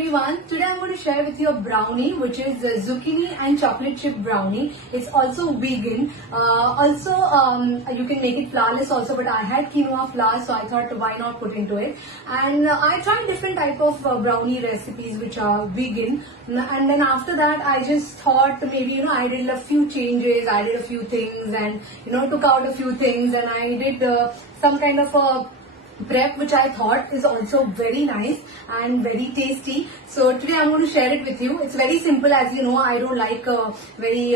everyone. Today I'm going to share with you a brownie which is zucchini and chocolate chip brownie. It's also vegan. You can make it flourless also, but I had quinoa flour, so I thought why not put into it. And I tried different type of brownie recipes which are vegan. And then after that I just thought maybe I did a few changes, I did a few things, and took out a few things, and I did some kind of a prep which I thought is also very nice and very tasty. So today I'm going to share it with you. It's very simple, as you know. I don't like very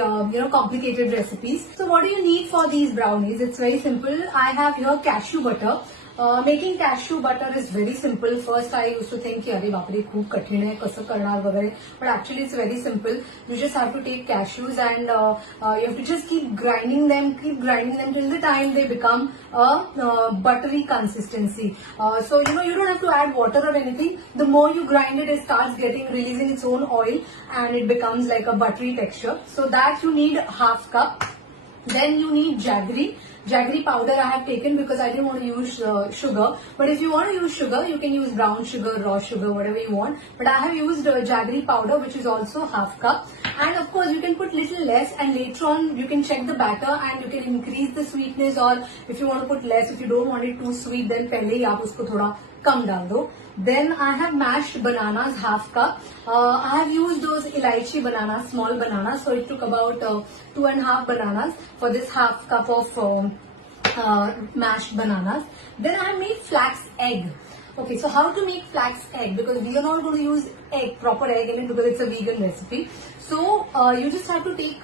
complicated recipes. So what do you need for these brownies? It's very simple. I have here cashew butter. Making cashew butter is very simple. First I used to think अरे बाप रे खूप कठीण आहे कसं करणार वगैरे, but actually it's very simple. You just have to take cashews and you have to just keep grinding them till the time they become a buttery consistency. So you don't have to add water or anything. The more you grind it, it starts releasing its own oil, and it becomes like a buttery texture. So that you need half cup. Then you need jaggery. Jaggery powder I have taken because I didn't want to use sugar. But if you want to use sugar, you can use brown sugar, raw sugar, whatever you want. But I have used jaggery powder, which is also half cup. And of course, you can put little less, and later on you can check the batter and you can increase the sweetness, or if you want to put less, if you don't want it too sweet, then pehle hi aap usko thoda kam dal do. Then I have mashed bananas, half cup. I have used those elaichi bananas, small bananas. So it took about 2.5 bananas for this half cup of mashed bananas. Then I made flax egg. Okay, so how to make flax egg? Because we are not going to use proper egg in it because it's a vegan recipe. So you just have to take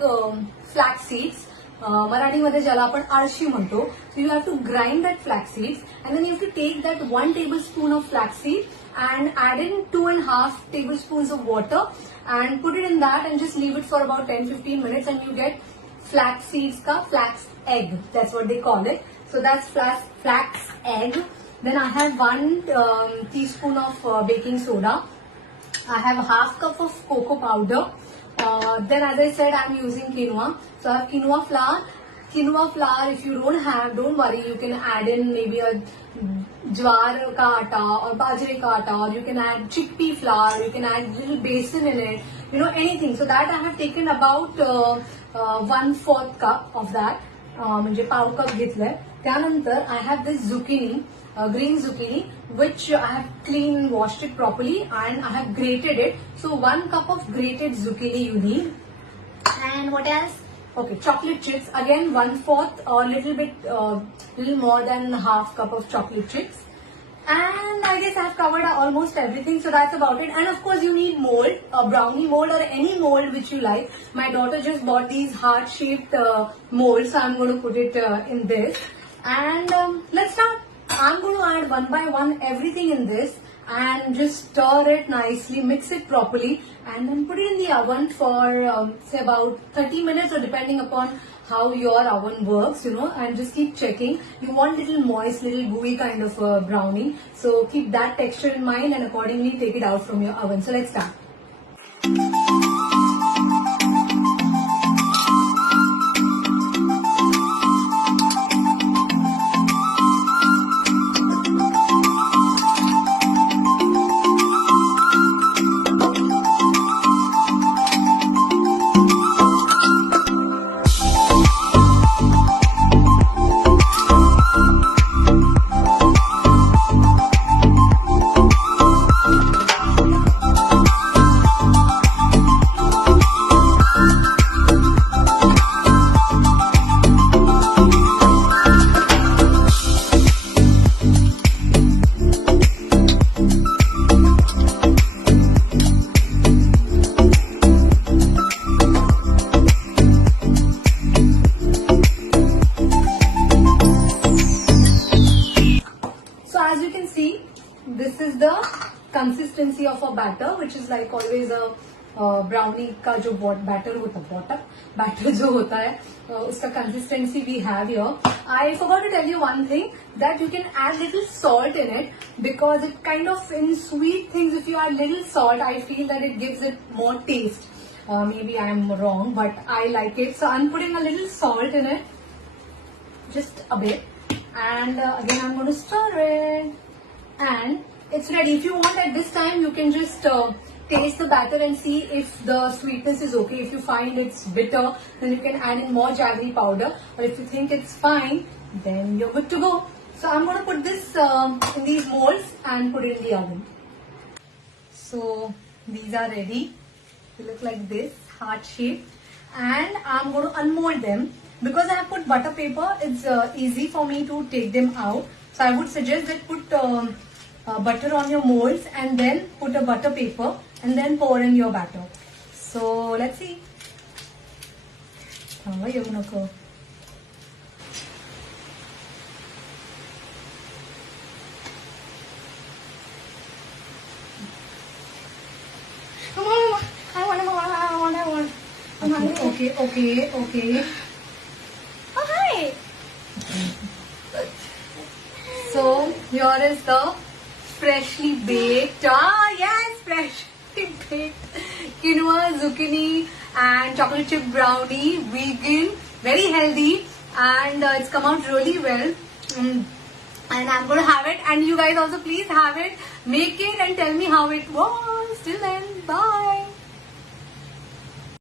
flax seeds. मराठीमध्ये ज्याला आपण आळशी म्हणतो. So you have to grind that flax seeds, and then you have to take that 1 tablespoon of flax seed and add in 2.5 tablespoons of water and put it in that and just leave it for about 10-15 minutes, and you get flax seeds ka flax egg. That's what they call it. So that's flax egg. Then I have 1 teaspoon of baking soda. I have half cup of cocoa powder. Then as I said, I'm using quinoa. So I have quinoa flour. Quinoa flour, if you don't have, don't worry, you can add in maybe a jwar ka atta or bajre ka atta, or you can add chickpea flour, you can add little besan in it, anything. So that I have taken about 1/4 cup of that. म्हणजे पाव cup घेतलंय. त्यानंतर I have this zucchini, green zucchini, which I have cleaned, washed it properly, and I have grated it. So 1 cup of grated zucchini you need. And what else? Okay, chocolate chips, again 1/4 or little more than half cup of chocolate chips. And I guess I've covered almost everything, so that's about it. And of course you need mold, a brownie mold or any mold which you like. My daughter just bought these heart-shaped molds, so I'm going to put it in this. And let's start. I'm going to add one by one everything in this and just stir it nicely, mix it properly, and then put it in the oven for say about 30 minutes, or depending upon how your oven works, and just keep checking. You want little moist, little gooey kind of brownie. So keep that texture in mind and accordingly take it out from your oven. So let's start. This is the consistency of a batter, which is like always a brownie का जो batter जो होता है उसका consistency we have here. I forgot to tell you one thing, that you can add little salt in it, because it kind of, in sweet things, if you add little salt, I feel that it gives it more taste. Maybe I am wrong, but I like it. So I'm putting a little salt in it, just a bit, and again I'm going to stir it, and it's ready. If you want at this time, you can just taste the batter and see if the sweetness is okay. If you find it's bitter, then you can add in more jaggery powder. Or if you think it's fine, then you're good to go. So I'm going to put this in these molds and put it in the oven. So these are ready. They look like this, heart shape. And I'm going to unmold them. Because I have put butter paper, it's easy for me to take them out. So I would suggest that put butter on your molds and then put a butter paper and then pour in your batter. So let's see. How are you going to go? Come on, I want. I'm hungry. Okay. Oh, hi. So here is the freshly baked, freshly baked quinoa, zucchini and chocolate chip brownie, vegan, very healthy, and it's come out really well. And I'm going to have it, and you guys also please have it, make it and tell me how it was. Till then, bye.